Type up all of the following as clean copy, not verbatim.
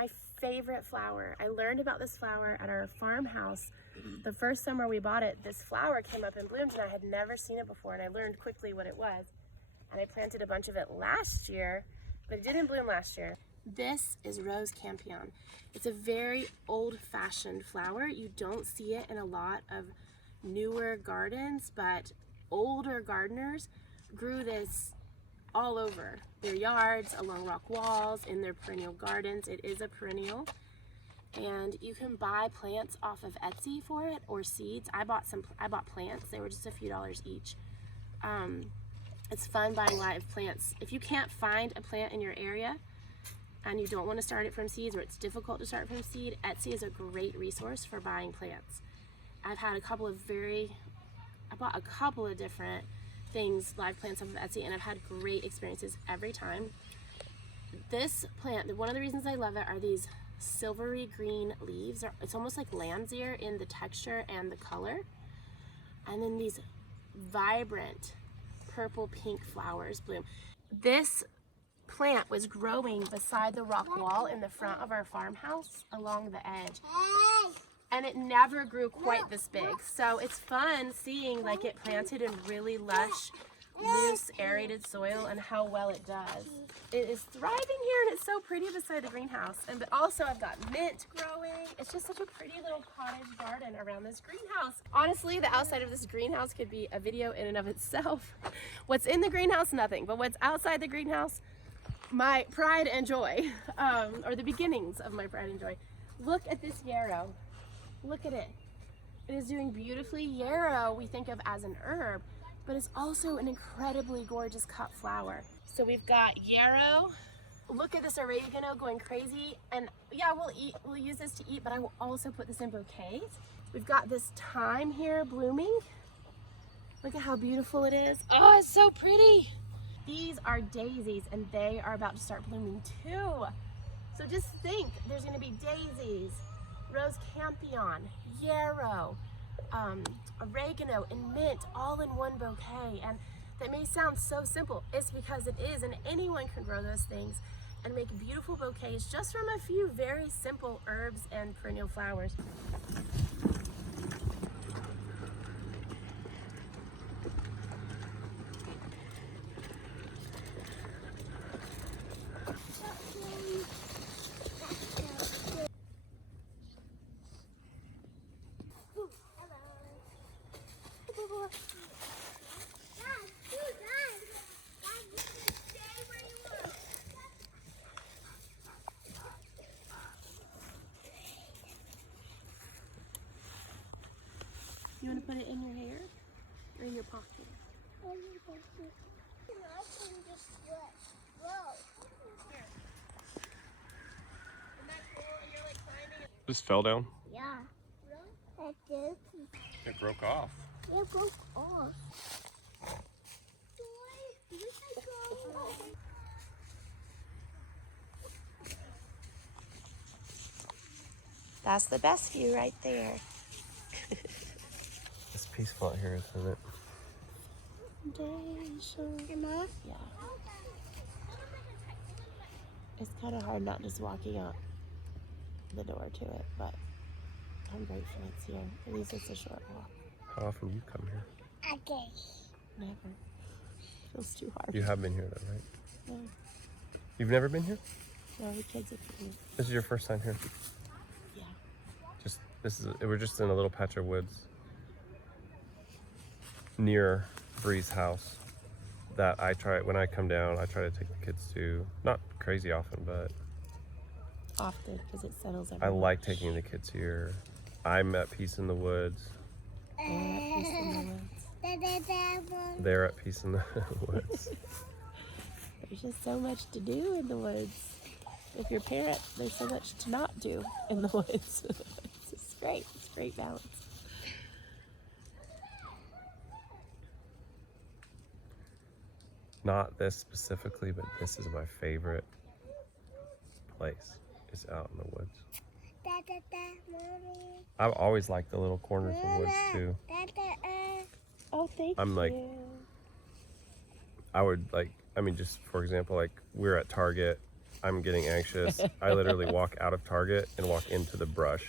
My favorite flower. I learned about this flower at our farmhouse. The first summer we bought it, this flower came up and bloomed and I had never seen it before, and I learned quickly what it was. And I planted a bunch of it last year, but it didn't bloom last year. This is Rose Campion. It's a very old-fashioned flower. You don't see it in a lot of newer gardens, but older gardeners grew this all over their yards, along rock walls, in their perennial gardens. It is a perennial, and you can buy plants off of Etsy for it, or seeds. I bought plants. They were just a few dollars each. It's fun buying live plants. If you can't find a plant in your area and you don't want to start it from seeds, or it's difficult to start from seed, Etsy is a great resource for buying plants. I've had I bought a couple of different things, live plants off of Etsy, and I've had great experiences every time. This plant, one of the reasons I love it are these silvery green leaves. It's almost like lamb's ear in the texture and the color. And then these vibrant purple pink flowers bloom. This plant was growing beside the rock wall in the front of our farmhouse along the edge. And it never grew quite this big. So it's fun seeing like it planted in really lush, loose, aerated soil and how well it does. It is thriving here and it's so pretty beside the greenhouse. And also I've got mint growing. It's just such a pretty little cottage garden around this greenhouse. Honestly, the outside of this greenhouse could be a video in and of itself. What's in the greenhouse, nothing. But what's outside the greenhouse, my pride and joy, or the beginnings of my pride and joy. Look at this yarrow. Look at it. It is doing beautifully. Yarrow we think of as an herb, but it's also an incredibly gorgeous cut flower. So we've got yarrow. Look at this oregano going crazy. And yeah, we'll use this to eat, but I will also put this in bouquets. We've got this thyme here blooming. Look at how beautiful it is. Oh, it's so pretty. These are daisies and they are about to start blooming too. So just think, there's gonna be daisies, Rose Campion, yarrow, oregano, and mint all in one bouquet. And that may sound so simple. It's because it is, and anyone can grow those things and make beautiful bouquets just from a few very simple herbs and perennial flowers. You want to put it in your hair or in your pocket? In your pocket. I can just let go. Here. Isn't that cool? And you're like climbing. Just fell down? Yeah. I did. It broke off. It broke off. That's the best view right there. It's peaceful out here, isn't it? Yeah. It's kind of hard not just walking out the door to it, but I'm grateful it's here. At least it's a short walk. How often do you come here? Okay. Never. Feels too hard. You have been here though, right? No. You've never been here? No, the kids have been. This is your first time here? Yeah. We're just in a little patch of woods near Bree's house that when I come down, I try to take the kids to, not crazy often, but Often, because it settles I everyone. like taking the kids here. I'm at peace in the woods. They're at peace in the woods. They're at peace in the woods. There's just so much to do in the woods. If you're a parent, there's so much to not do in the woods. It's great. It's great balance. Not this specifically, but this is my favorite place. It's out in the woods. I've always liked the little corners of woods too. Oh, thank I'm like, you. I would like, I mean, just for example, like we're at Target I'm getting anxious, I literally walk out of Target and walk into the brush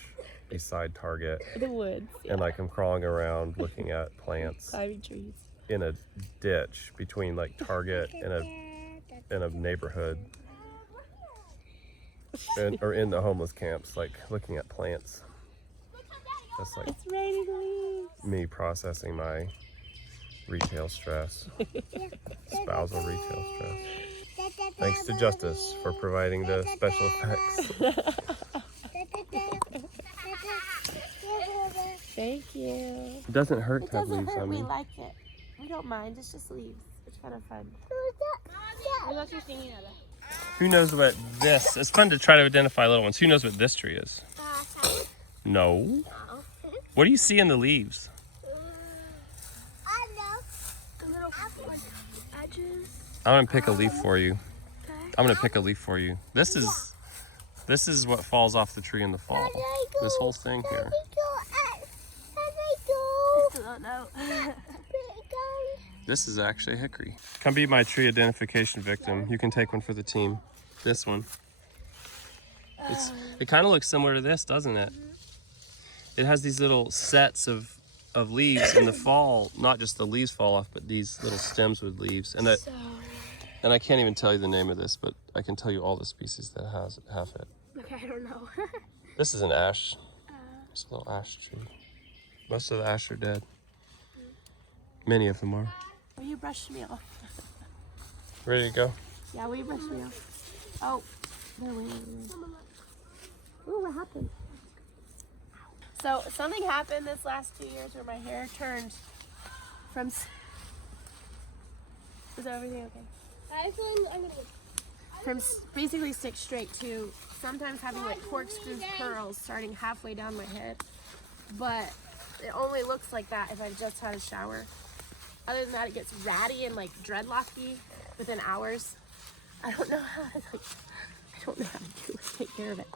beside Target. The woods. Yeah. And like I'm crawling around looking at plants Climbing trees. in a ditch between like Target and a neighborhood. Or in the homeless camps, like looking at plants. That's like It's raining leaves. me processing my retail stress, spousal retail stress. Thanks to Justice for providing the special effects. Thank you. It doesn't hurt It to have doesn't leaves hurt. on We me. like it. We don't mind. It's just leaves. It's kind of fun. What else are you thinking of? Who knows what this? It's fun to try to identify little ones. Who knows what this tree is? No. What do you see in the leaves? I know. The little like edges. I'm gonna pick a leaf for you. I'm gonna pick a leaf for you. This is what falls off the tree in the fall. This whole thing here. I still don't know. This is actually a hickory. Come be my tree identification victim. You can take one for the team. This one. It kind of looks similar to this, doesn't it? It has these little sets of leaves in the fall. Not just the leaves fall off, but these little stems with leaves. And I can't even tell you the name of this, but I can tell you all the species that have it. Okay, I don't know. This is an ash. It's a little ash tree. Most of the ash are dead. Many of them are. Will you brush me off? Ready to go? Yeah, will you brush me off? Oh. No, wait. Ooh, what happened? So something happened this last 2 years where my hair turned from... Is everything okay? I think I'm gonna. From basically stick straight to sometimes having like corkscrew curls starting halfway down my head. But it only looks like that if I've just had a shower. Other than that, it gets ratty and like dreadlocky within hours. I don't know how to take care of it.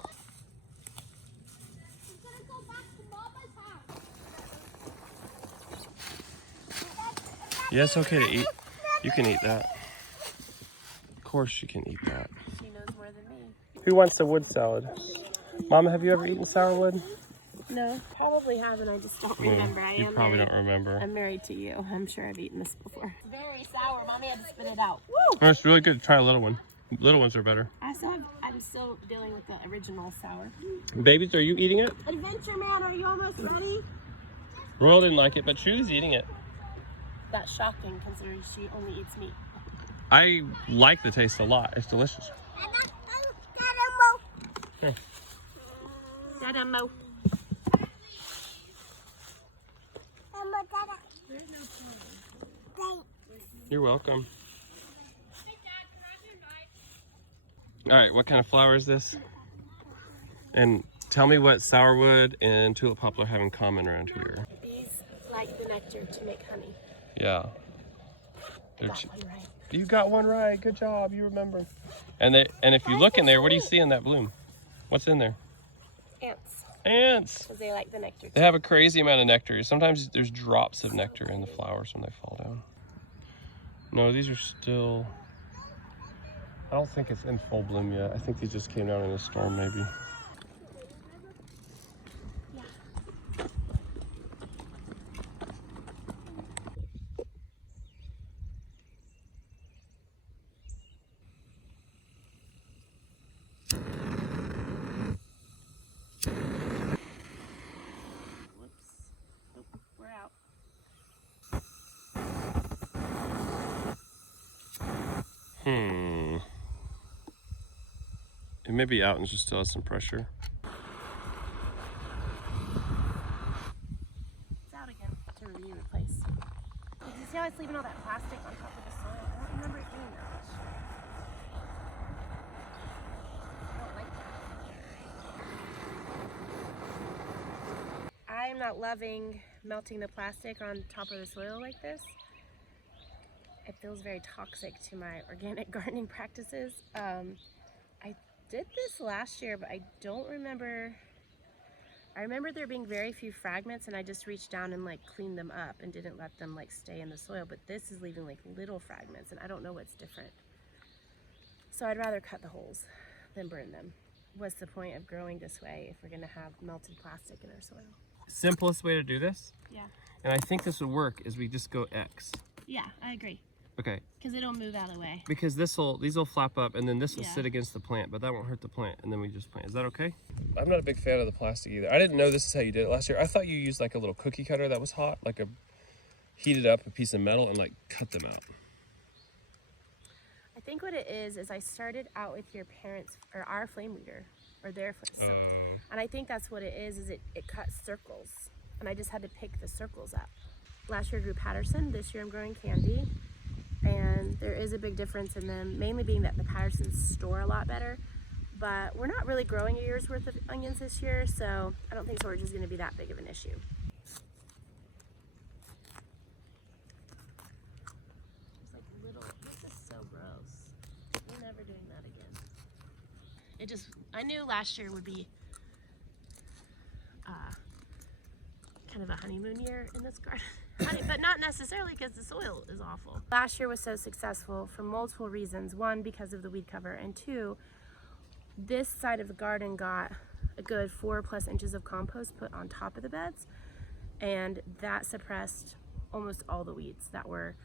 Yeah, it's okay to eat. You can eat that. Of course you can eat that. She knows more than me. Who wants the wood salad? Mama, have you ever eaten sourwood? No, probably haven't. I just don't remember. You probably don't remember. I'm married to you. I'm sure I've eaten this before. It's very sour. Mommy had to spit it out. Woo! Oh, it's really good to try a little one. Little ones are better. I'm still dealing with the original sour. Babies, are you eating it? Adventure Man, are you almost ready? Royal didn't like it, but Trudy's eating it. That's shocking considering she only eats meat. I like the taste a lot. It's delicious. Dada Mo. You're welcome. All right, what kind of flower is this? And tell me what sourwood and tulip poplar have in common around here. Bees like the nectar to make honey. Yeah. Got one right. You got one right. Good job. You remember. And if you look in there, what do you see in that bloom? What's in there? Ants, Ants. because they like the nectar. They have a crazy amount of nectar. Sometimes there's drops of nectar in the flowers when they fall down. No, these are still... I don't think it's in full bloom yet. I think these just came down in a storm maybe. We're out. It may be out and just still has some pressure. It's out again to review and replace. You see how it's leaving all that plastic on top of the soil? I don't remember it doing that much. I don't like that. I'm not loving melting the plastic on top of the soil like this. It feels very toxic to my organic gardening practices. I did this last year, but I don't remember. I remember there being very few fragments, and I just reached down and like cleaned them up and didn't let them like stay in the soil. But this is leaving like little fragments, and I don't know what's different. So I'd rather cut the holes. than burn them. What's the point of growing this way if we're gonna have melted plastic in our soil? Simplest way to do this, Yeah. and I think this would work, is we just go X. Yeah, I agree. Okay, Because it'll move out of the way. because these will flap up, and then this will Yeah. sit against the plant, but that won't hurt the plant, and then we just plant. Is that okay? I'm not a big fan of the plastic either. I didn't know this is how you did it last year. I thought you used like a little cookie cutter that was hot, like heated up a piece of metal and like cut them out. I think what it is I started out with your parents or our flame weeder or their flame. And I think that's what it is it cuts circles. And I just had to pick the circles up. Last year I grew Patterson, this year I'm growing Candy. And there is a big difference in them, mainly being that the Pattersons store a lot better. But we're not really growing a year's worth of onions this year, so I don't think storage is gonna be that big of an issue. It's like little, this is so gross. We're never doing that again. I knew last year would be kind of a honeymoon year in this garden. But not necessarily because the soil is awful. Last year was so successful for multiple reasons. One, because of the weed cover, and two, this side of the garden got a good 4+ inches of compost put on top of the beds, and that suppressed almost all the weeds that were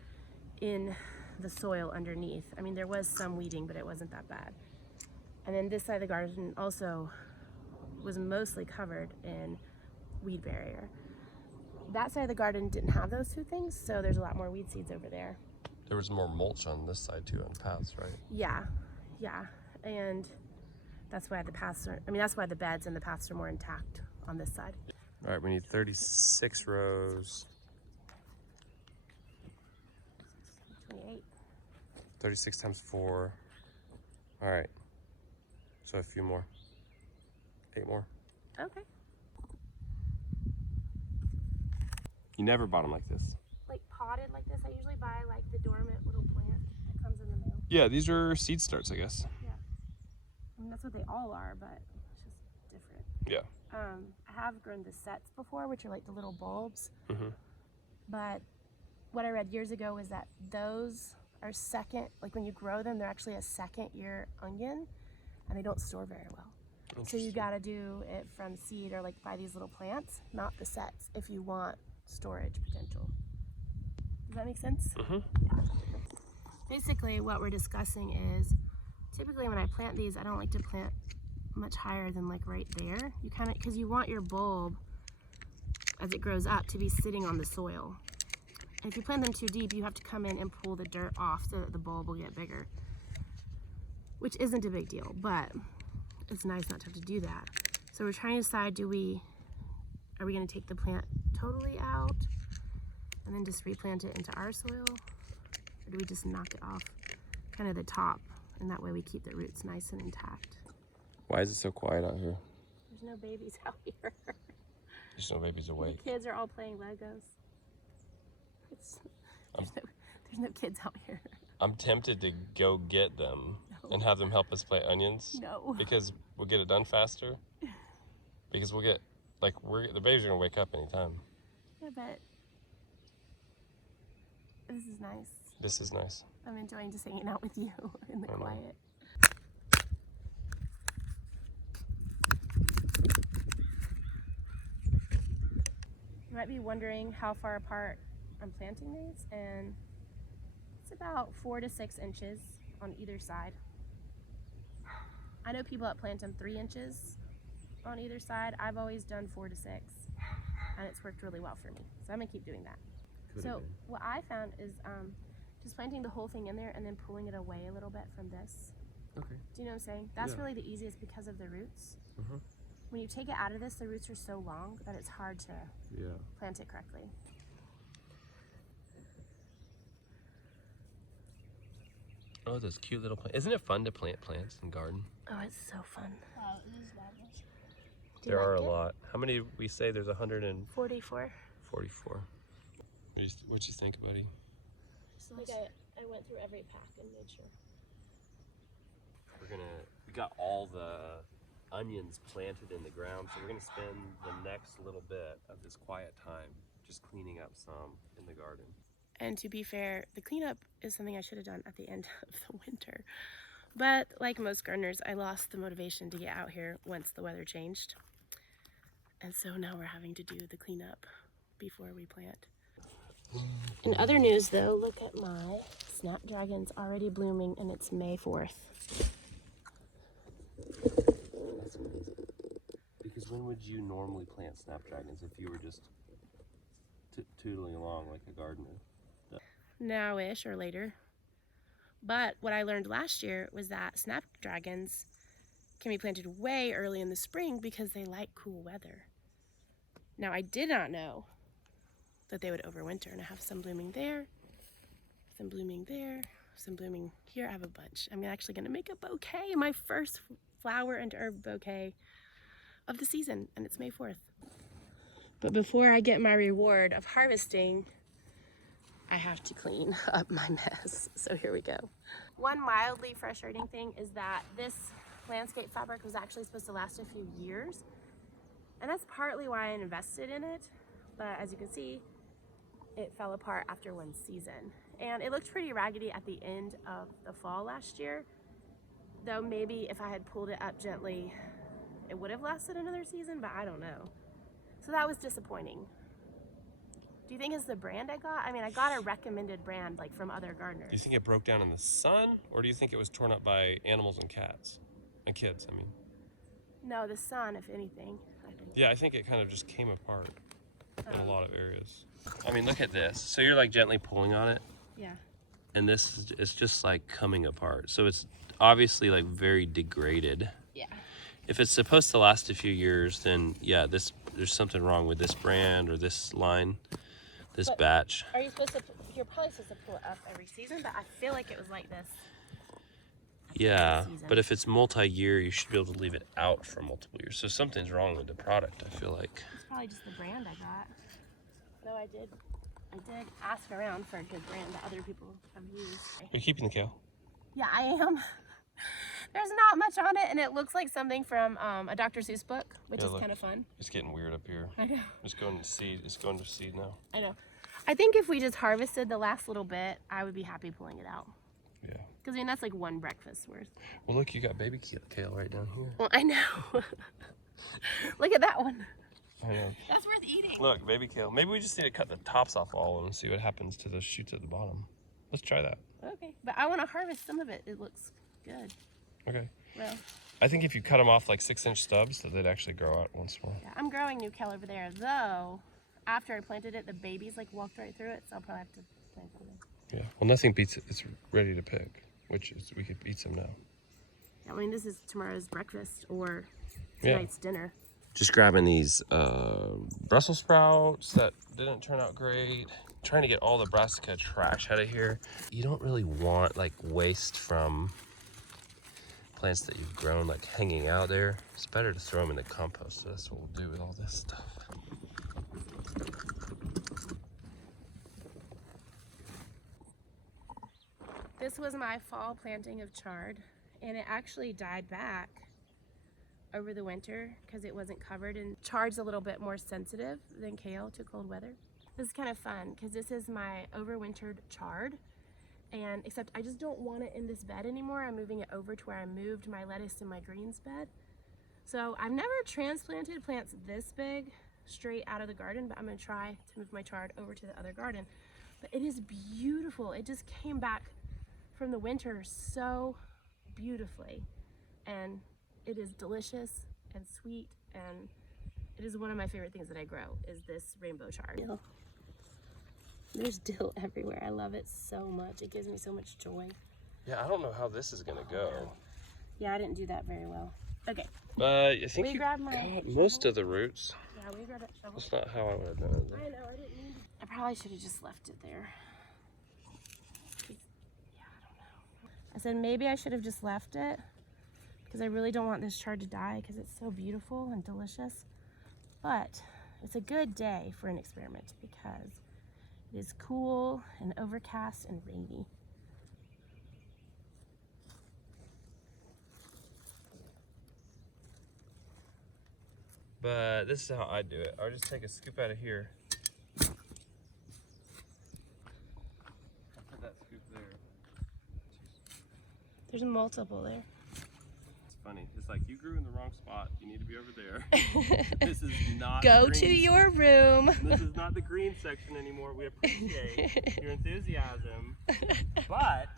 in the soil underneath. I mean, there was some weeding, but it wasn't that bad. And then this side of the garden also was mostly covered in weed barrier. That side of the garden didn't have those two things, so there's a lot more weed seeds over there. There was more mulch on this side too, on paths, right? Yeah, and that's why that's why the beds and the paths are more intact on this side. All right, we need 36 rows. 28. 36 times 4. All right. So a few more. 8 more. Okay. You never bought them like this. Like potted like this, I usually buy like the dormant little plant that comes in the mail. Yeah, these are seed starts, I guess. Yeah. I mean, that's what they all are, but it's just different. Yeah. I have grown the sets before, which are like the little bulbs. Mm-hmm. But what I read years ago was that those are second, like when you grow them, they're actually a second year onion and they don't store very well. So you gotta do it from seed or like buy these little plants, not the sets, if you want storage potential. Does that make sense? Mm-hmm. Yeah. Basically what we're discussing is typically when I plant these, I don't like to plant much higher than like right there. You kind of, because you want your bulb as it grows up to be sitting on the soil. And if you plant them too deep, you have to come in and pull the dirt off so that the bulb will get bigger, which isn't a big deal, but it's nice not to have to do that. So we're trying to decide, are we going to take the plant totally out and then just replant it into our soil, or do we just knock it off kind of the top, and that way we keep the roots nice and intact? Why is it so quiet out here? There's no babies out here. There's no babies awake. The kids are all playing Legos. There's no kids out here. I'm tempted to go get them and have them help us plant onions. No. Because we'll get it done faster. Because we'll get, the babies are gonna wake up anytime. Yeah, but this is nice. This is nice. I'm enjoying just hanging out with you in the quiet. You might be wondering how far apart I'm planting these, and it's about 4 to 6 inches on either side. I know people that plant them 3 inches on either side. I've always done 4 to 6, and it's worked really well for me. So I'm gonna keep doing that. So what I found is just planting the whole thing in there and then pulling it away a little bit from this. Okay. Do you know what I'm saying? That's Yeah. really the easiest because of the roots. Mm-hmm. When you take it out of this, the roots are so long that it's hard to Yeah. plant it correctly. Oh, those cute little plants. Isn't it fun to plant plants in garden? Oh, it's so fun. Wow, this is bad. Do you There are like a it? lot. How many we say? There's 44. 144. What'd you think, buddy? I went through every pack and made sure. We got all the onions planted in the ground, so we're gonna spend the next little bit of this quiet time just cleaning up some in the garden. And to be fair, the cleanup is something I should have done at the end of the winter. But like most gardeners, I lost the motivation to get out here once the weather changed. And so now we're having to do the cleanup before we plant. In other news though, look at my snapdragons already blooming and it's May 4th. That's amazing. Because when would you normally plant snapdragons if you were just tootling along like a gardener? Now-ish or later. But what I learned last year was that snapdragons can be planted way early in the spring because they like cool weather. Now I did not know that they would overwinter, and I have some blooming there, some blooming there, some blooming here. I have a bunch. I'm actually gonna make a bouquet, my first flower and herb bouquet of the season, and it's May 4th. But before I get my reward of harvesting, I have to clean up my mess. So here we go. One mildly frustrating thing is that this landscape fabric was actually supposed to last a few years. And that's partly why I invested in it. But as you can see, it fell apart after one season. And it looked pretty raggedy at the end of the fall last year. Though maybe if I had pulled it up gently, it would have lasted another season, but I don't know. So that was disappointing. Do you think it's the brand I got? I mean, I got a recommended brand like from other gardeners. Do you think it broke down in the sun, or do you think it was torn up by animals and cats? And kids, I mean. No, the sun, if anything, I think. Yeah, I think it kind of just came apart in a lot of areas. I mean, look at this. So you're like gently pulling on it, Yeah. and this is it's just like coming apart. So it's obviously like very degraded. Yeah. If it's supposed to last a few years, then yeah, there's something wrong with this brand or this line, this But- batch. Are you supposed to, you're probably supposed to pull it up every season, but I feel like it was like this. Yeah, season. but if it's multi-year, you should be able to leave it out for multiple years. So something's wrong with the product, I feel like. It's probably just the brand I got. Though I did ask around for a good brand that other people have used. Are you keeping the kale? Yeah, I am. There's not much on it, and it looks like something from a Dr. Seuss book, which Yeah, is look. kind of fun. It's getting weird up here. I know. It's going to seed. It's going to seed now. I know. I think if we just harvested the last little bit, I would be happy pulling it out. Yeah. Because, I mean, that's like one breakfast worth. Well, look, you got baby kale right down here. Well, I know. Look at that one. I know. That's worth eating. Look, baby kale. Maybe we just need to cut the tops off all of them and see what happens to the shoots at the bottom. Let's try that. Okay. But I want to harvest some of it. It looks good. Okay. Well, I think if you cut them off like 6-inch stubs, that they'd actually grow out once more. yeah, I'm growing new kale over there. Though, after I planted it, the babies like walked right through it. So I'll probably have to plant it again. Yeah. Well, nothing beats it. It's ready to pick, which is we could eat some now. I mean, this is tomorrow's breakfast or Yeah. tonight's dinner. Just grabbing these Brussels sprouts that didn't turn out great. Trying to get all the brassica trash out of here. You don't really want like waste from plants that you've grown like hanging out there. It's better to throw them in the compost. So that's what we'll do with all this stuff. This was my fall planting of chard, and it actually died back over the winter because it wasn't covered, and chard's a little bit more sensitive than kale to cold weather. This is kind of fun because this is my overwintered chard, and except I just don't want it in this bed anymore. I'm moving it over to where I moved my lettuce and my greens bed. So I've never transplanted plants this big straight out of the garden, but I'm gonna try to move my chard over to the other garden. But it is beautiful. It just came back from the winter so beautifully, and it is delicious and sweet, and it is one of my favorite things that I grow is this rainbow chard. There's dill everywhere. I love it so much. It gives me so much joy. Yeah, I don't know how this is gonna go. Yeah, I didn't do that very well. Okay, I think We you grabbed my got most of the roots. yeah, we grab that shovel. That's not how I would have done it. I know, I didn't mean to. I probably should have just left it there. Yeah, I don't know. I said maybe I should have just left it because I really don't want this chard to die because it's so beautiful and delicious. But it's a good day for an experiment because it is cool and overcast and rainy. But this is how I do it. I would just take a scoop out of here. I'll put that scoop there. There's multiple there. It's funny. It's like you grew in the wrong spot. You need to be over there. This is not Go green. to your room. This is not the green section anymore. We appreciate your enthusiasm, but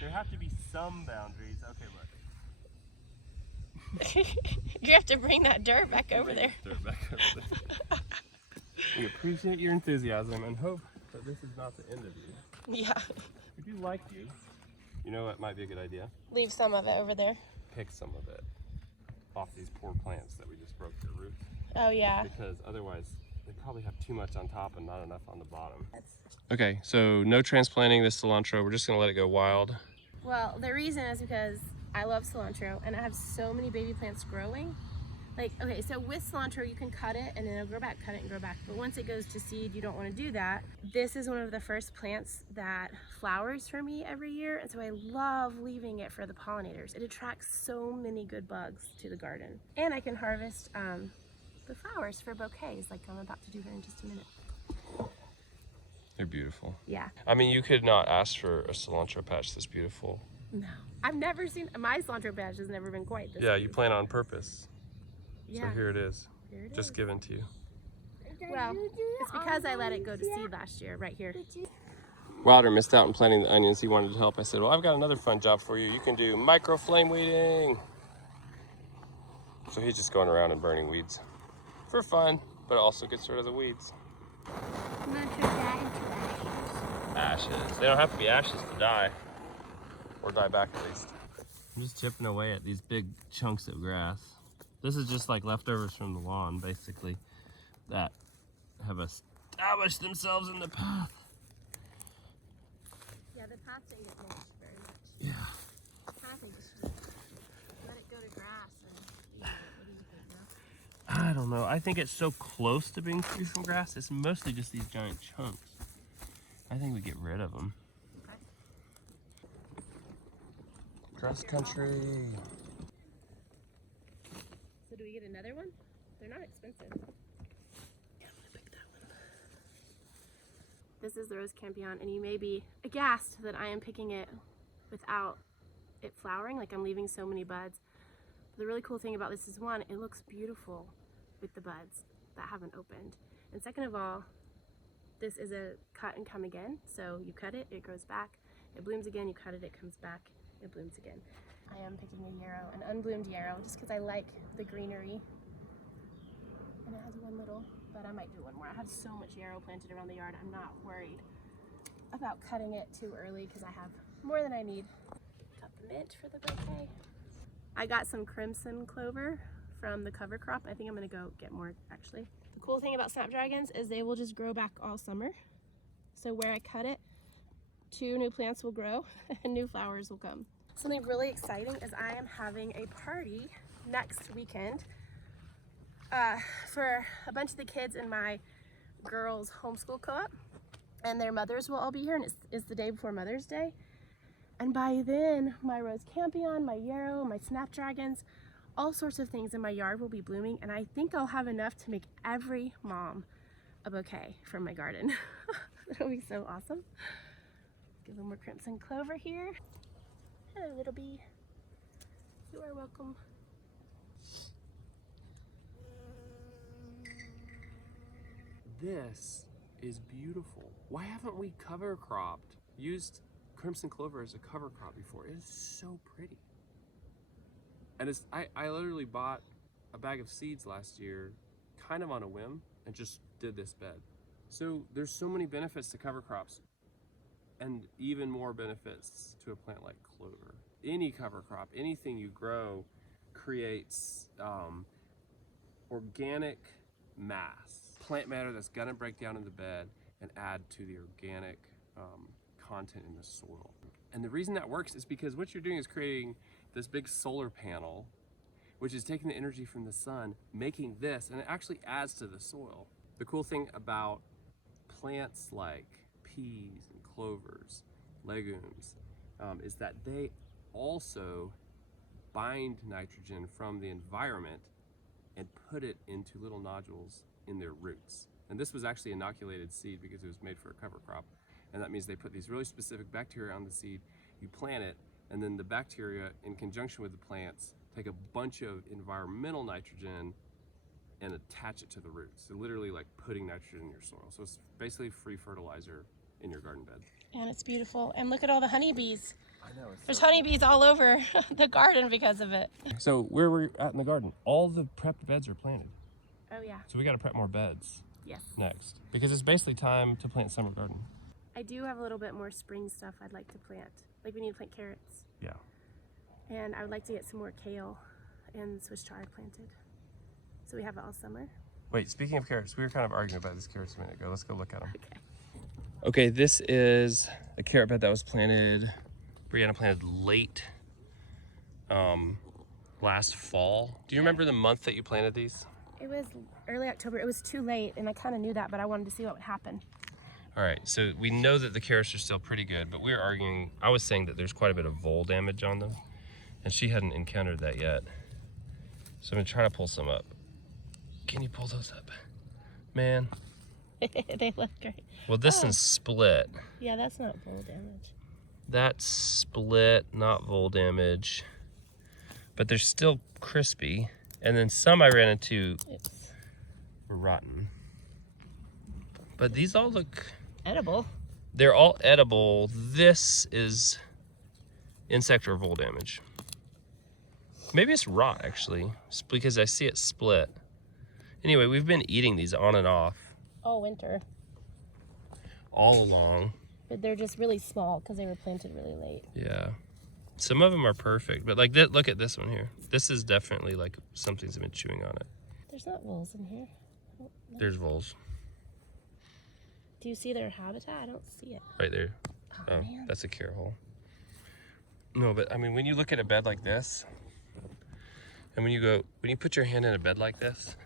there have to be some boundaries. Okay, look. You have to bring that dirt back over Bring there. this dirt back over there. We appreciate your enthusiasm and hope that this is not the end of you. Yeah. We do like you. You know what might be a good idea? Leave some of it over there. Pick some of it off these poor plants that we just broke their roots. Oh yeah. Because otherwise they probably have too much on top and not enough on the bottom. Okay, so no transplanting this cilantro. We're just gonna let it go wild. Well, the reason is because I love cilantro and I have so many baby plants growing. Like, okay, so with cilantro, you can cut it and then it'll grow back, cut it and grow back. But once it goes to seed, you don't want to do that. This is one of the first plants that flowers for me every year. And so I love leaving it for the pollinators. It attracts so many good bugs to the garden. And I can harvest the flowers for bouquets like I'm about to do here in just a minute. They're beautiful. Yeah. I mean, you could not ask for a cilantro patch this beautiful. No. I've never seen, my cilantro patch has never been quite this Yeah, you beautiful. plant on purpose. Yeah. So here it is. Here it Just is. given to you. Well, it's because I let it go to seed last year, right here. Wilder missed out on planting the onions. He wanted to help. I said, well, I've got another fun job for you. You can do micro flame weeding. So he's just going around and burning weeds for fun, but it also gets rid of the weeds. I'm gonna turn that into ashes. Ashes. They don't have to be ashes to die. Or die back at least. I'm just chipping away at these big chunks of grass. This is just like leftovers from the lawn, basically, that have established themselves in the path. Yeah, the path didn't get mulched very much. Yeah. The path, they just let it go to grass and eat it. What do you think, no? I don't know. I think it's so close to being free from grass. It's mostly just these giant chunks. I think we get rid of them. Okay. Cross country. So do we get another one? They're not expensive. Yeah, I'm gonna pick that one. This is the Rose Campion, and you may be aghast that I am picking it without it flowering, like I'm leaving so many buds. But the really cool thing about this is, one, it looks beautiful with the buds that haven't opened. And second of all, this is a cut and come again. So you cut it, it grows back, it blooms again, you cut it, it comes back, it blooms again. I am picking a yarrow, an unbloomed yarrow, just because I like the greenery. And it has one little, but I might do one more. I have so much yarrow planted around the yard, I'm not worried about cutting it too early because I have more than I need. Got the mint for the bouquet. I got some crimson clover from the cover crop. I think I'm gonna go get more actually. The cool thing about snapdragons is they will just grow back all summer. So where I cut it, 2 new plants will grow and new flowers will come. Something really exciting is I am having a party next weekend for a bunch of the kids in my girls' homeschool co-op, and their mothers will all be here, and it's the day before Mother's Day. And by then, my Rose Campion, my yarrow, my snapdragons, all sorts of things in my yard will be blooming, and I think I'll have enough to make every mom a bouquet from my garden. That'll be so awesome. Get a little more crimson clover here. Hello, little bee. You are welcome. This is beautiful. Why haven't we cover cropped, used crimson clover as a cover crop before? It is so pretty. And it's, I literally bought a bag of seeds last year, kind of on a whim, and just did this bed. So there's so many benefits to cover crops, and even more benefits to a plant like clover. Any cover crop, anything you grow, creates organic mass, plant matter that's gonna break down in the bed and add to the organic content in the soil. And the reason that works is because what you're doing is creating this big solar panel, which is taking the energy from the sun, making this, and it actually adds to the soil. The cool thing about plants like peas and clovers, legumes, is that they also bind nitrogen from the environment and put it into little nodules in their roots. And this was actually inoculated seed because it was made for a cover crop. And that means they put these really specific bacteria on the seed, you plant it, And then the bacteria, in conjunction with the plants, take a bunch of environmental nitrogen and attach it to the roots. So literally like putting nitrogen in your soil. So it's basically free fertilizer in your garden bed. And it's beautiful. And look at all the honeybees. I know. There's honeybees all over the garden because of it. So where we're at in the garden, all the prepped beds are planted. Oh yeah. So we got to prep more beds Yes. next because it's basically time to plant summer garden. I do have a little bit more spring stuff I'd like to plant. Like we need to plant carrots. Yeah. And I would like to get some more kale and Swiss chard planted. So we have it all summer. Wait, speaking of carrots, we were kind of arguing about these carrots a minute ago. Let's go look at them. Okay. Okay, this is a carrot bed that was planted, Brianna planted late last fall. Do you remember the month that you planted these? It was early October. It was too late, and I kind of knew that, but I wanted to see what would happen. All right, so we know that the carrots are still pretty good, but we were arguing, I was saying that there's quite a bit of vole damage on them, and she hadn't encountered that yet. So I'm gonna try to pull some up. Can you pull those up? Man. They look great. Well, this one's split. Yeah, that's not vole damage. That's split, not vole damage. But they're still crispy. And then some I ran into Oops. were rotten. But these all look, Edible. they're all edible. This is insect or vole damage. Maybe it's rot actually, because I see it split. Anyway, we've been eating these on and off All winter. all along. But they're just really small because they were planted really late. Yeah. Some of them are perfect, but like that, look at this one here. This is definitely like something's been chewing on it. There's not voles in here. There's voles Do you see their habitat? I don't see it. right there. Oh, Oh, man. that's a carrot hole. No, but I mean, when you look at a bed like this, and when you put your hand in a bed like this,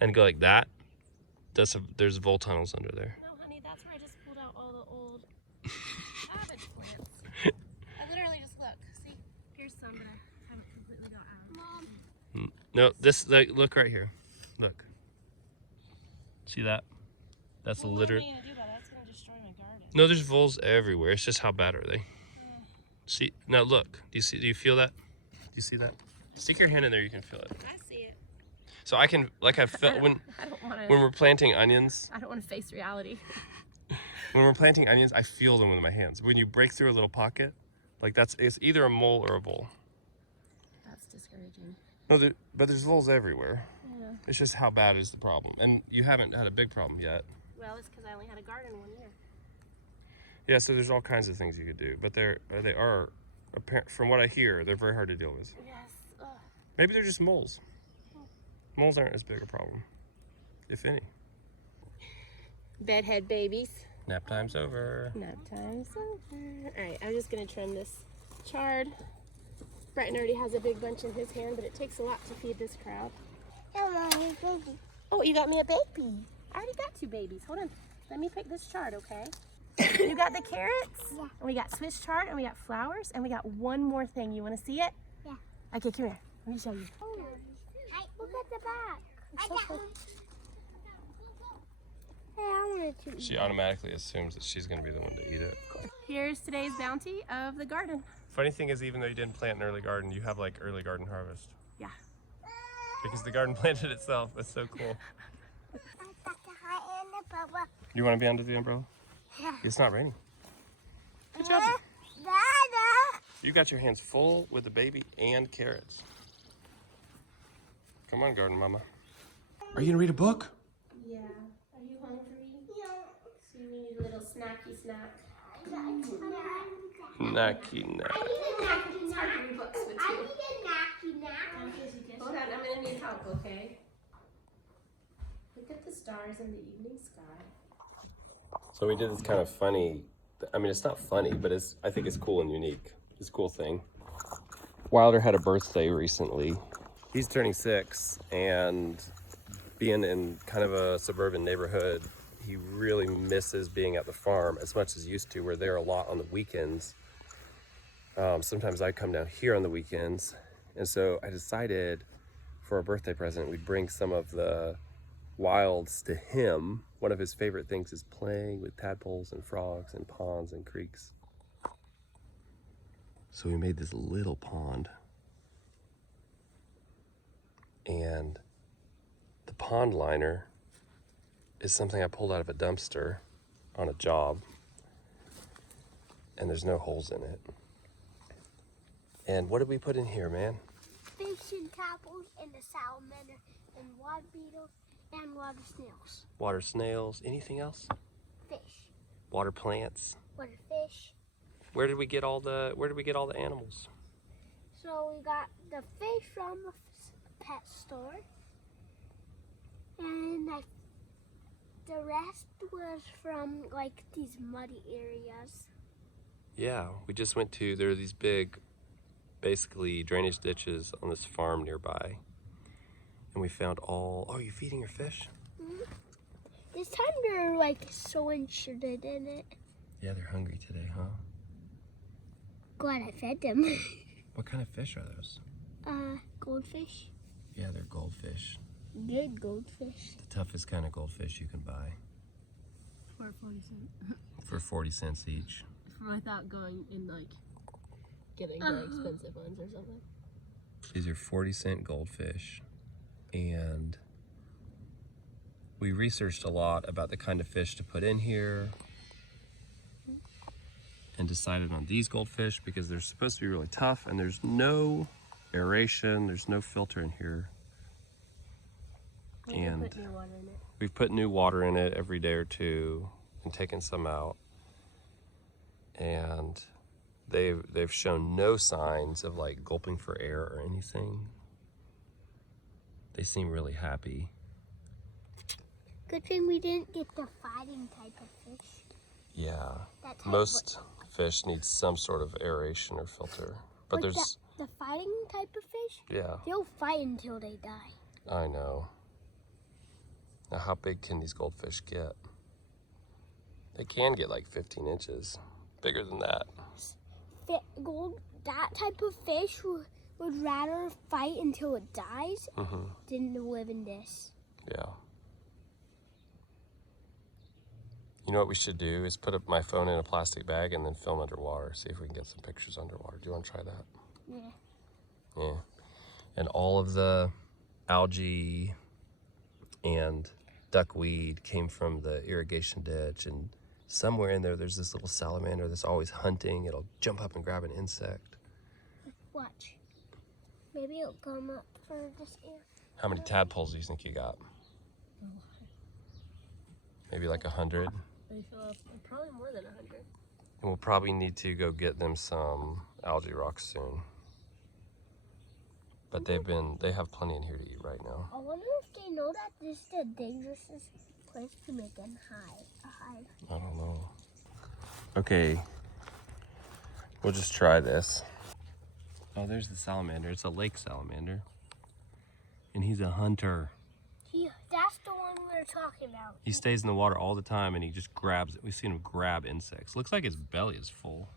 and go like that, there's vole tunnels under there. No, honey, that's where I just pulled out all the old cabbage plants. I literally just look. See, here's some, but I haven't completely got out. Mom. No, this look right here. Look. See that? That's Well, literally. what am I gonna do about that? That's gonna destroy my garden. No, there's voles everywhere. It's just how bad are they? See now, look. Do you feel that? Do you see that? Stick your hand in there. You can feel it. I see it. So I can, like I felt when I don't want when to. we're planting onions. I don't want to face reality. When we're planting onions, I feel them with my hands. When you break through a little pocket, like it's either a mole or a vole. That's discouraging. No, but there's voles everywhere. Yeah. It's just how bad is the problem, and you haven't had a big problem yet. Well, it's because I only had a garden 1 year. Yeah, so there's all kinds of things you could do, but they are apparent from what I hear, they're very hard to deal with. Yes. Ugh. Maybe they're just moles. Moles aren't as big a problem, if any. Bedhead babies. Nap time's over. Nap time's over. All right, I'm just gonna trim this chard. Brighton already has a big bunch in his hand, but it takes a lot to feed this crowd. Come on, baby. Oh, you got me a baby. I already got 2 babies. Hold on. Let me pick this chard, okay? You got the carrots? Yeah. And we got Swiss chard, and we got flowers, and we got one more thing. You want to see it? Yeah. Okay, come here. Let me show you. Look at the back. It's so cool. Hey, I wanted to. She automatically assumes that she's going to be the one to eat it. Here's today's bounty of the garden. Funny thing is, even though you didn't plant an early garden, you have like early garden harvest. Yeah. Because the garden planted itself. That's so cool. I got the hot and the bubble. You want to be under the umbrella? Yeah. It's not raining. Good job. Dada. You got your hands full with the baby and carrots. Come on, garden mama. Are you gonna read a book? Yeah. Are you hungry? Yeah. So you need a little snacky snack. Nacky nack. It's hard to read books with I you. need a nacky nap. Hold on, I'm gonna need help, okay? Look at the stars in the evening sky. So we did this kind of funny, I mean, it's not funny, but I think it's cool and unique. It's a cool thing. Wilder had a birthday recently. He's turning 6, and being in kind of a suburban neighborhood, he really misses being at the farm as much as he used to. We're there a lot on the weekends. Sometimes I come down here on the weekends. And so I decided for a birthday present, we'd bring some of the wilds to him. One of his favorite things is playing with tadpoles and frogs and ponds and creeks. So we made this little pond. And the pond liner is something I pulled out of a dumpster on a job. And there's no holes in it. And what did we put in here, man? Fish and tadpoles and the salamander and water beetles and water snails. Water snails. Anything else? Fish. Water plants. Water fish. Where did we get all the animals? So we got the fish from the pet store. And the rest was from like these muddy areas. Yeah, we just went to, there are these big, basically drainage ditches on this farm nearby. And we found all, oh, are you feeding your fish? Mm-hmm. This time they're like so interested in it. Yeah, they're hungry today, huh? Glad I fed them. What kind of fish are those? Goldfish. Yeah, they're goldfish. Good goldfish. The toughest kind of goldfish you can buy. For 40 cents. For 40 cents each. Without going in like getting the expensive ones or something. These are 40-cent goldfish. And we researched a lot about the kind of fish to put in here and decided on these goldfish because they're supposed to be really tough and there's no aeration, there's no filter in here. And put new water in it. We've put new water in it every day or two and taken some out. And they've shown no signs of like gulping for air or anything. They seem really happy. Good thing we didn't get the fighting type of fish. Yeah. That type Most fish need some sort of aeration or filter. But there's the fighting type of fish, yeah, they'll fight until they die. I know. Now how big can these goldfish get? They can get like 15 inches. Bigger than that. That type of fish would rather fight until it dies than to live in this. Yeah. You know what we should do is put up my phone in a plastic bag and then film underwater. See if we can get some pictures underwater. Do you want to try that? Yeah. Yeah. And all of the algae and duckweed came from the irrigation ditch, and somewhere in there's this little salamander that's always hunting. It'll jump up and grab an insect. Watch. Maybe it'll come up for this air. How many tadpoles do you think you got? Maybe like 100? They fill up probably more than 100. And we'll probably need to go get them some algae rocks soon. But they have plenty in here to eat right now. I wonder if they know that this is the dangerous place to make a hive. I don't know. Okay, we'll just try this. Oh, there's the salamander. It's a lake salamander. And he's a hunter. That's the one we were talking about. He stays in the water all the time and he just grabs it. We've seen him grab insects. Looks like his belly is full.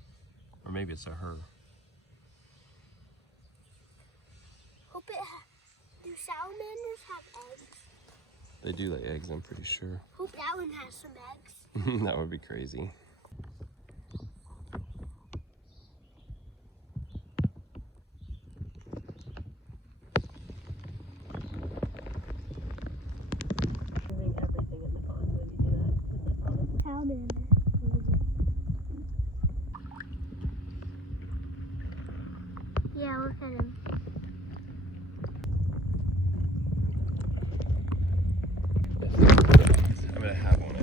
Or maybe it's a her. Hope do salamanders have eggs? They do lay eggs, I'm pretty sure. Hope that one has some eggs. That would be crazy. Everything in the pond when you do that. Salamander. Yeah, look at him. I'm gonna have one.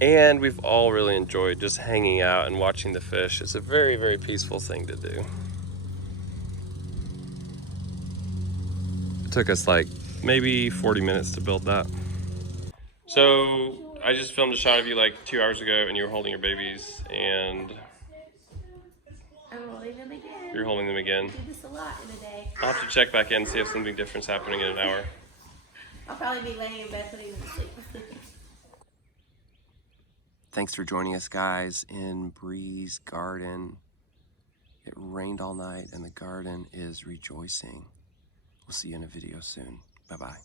And we've all really enjoyed just hanging out and watching the fish. It's a very, very peaceful thing to do. It took us like maybe 40 minutes to build that. So I just filmed a shot of you like 2 hours ago and you were holding your babies and I'm holding them again. you're holding them again. I do this a lot in a day. I'll have to check back in and see if something different's happening in an hour. I'll probably be laying in bed putting them to sleep. Thanks for joining us, guys, in Bree's garden. It rained all night and the garden is rejoicing. We'll see you in a video soon. Bye-bye.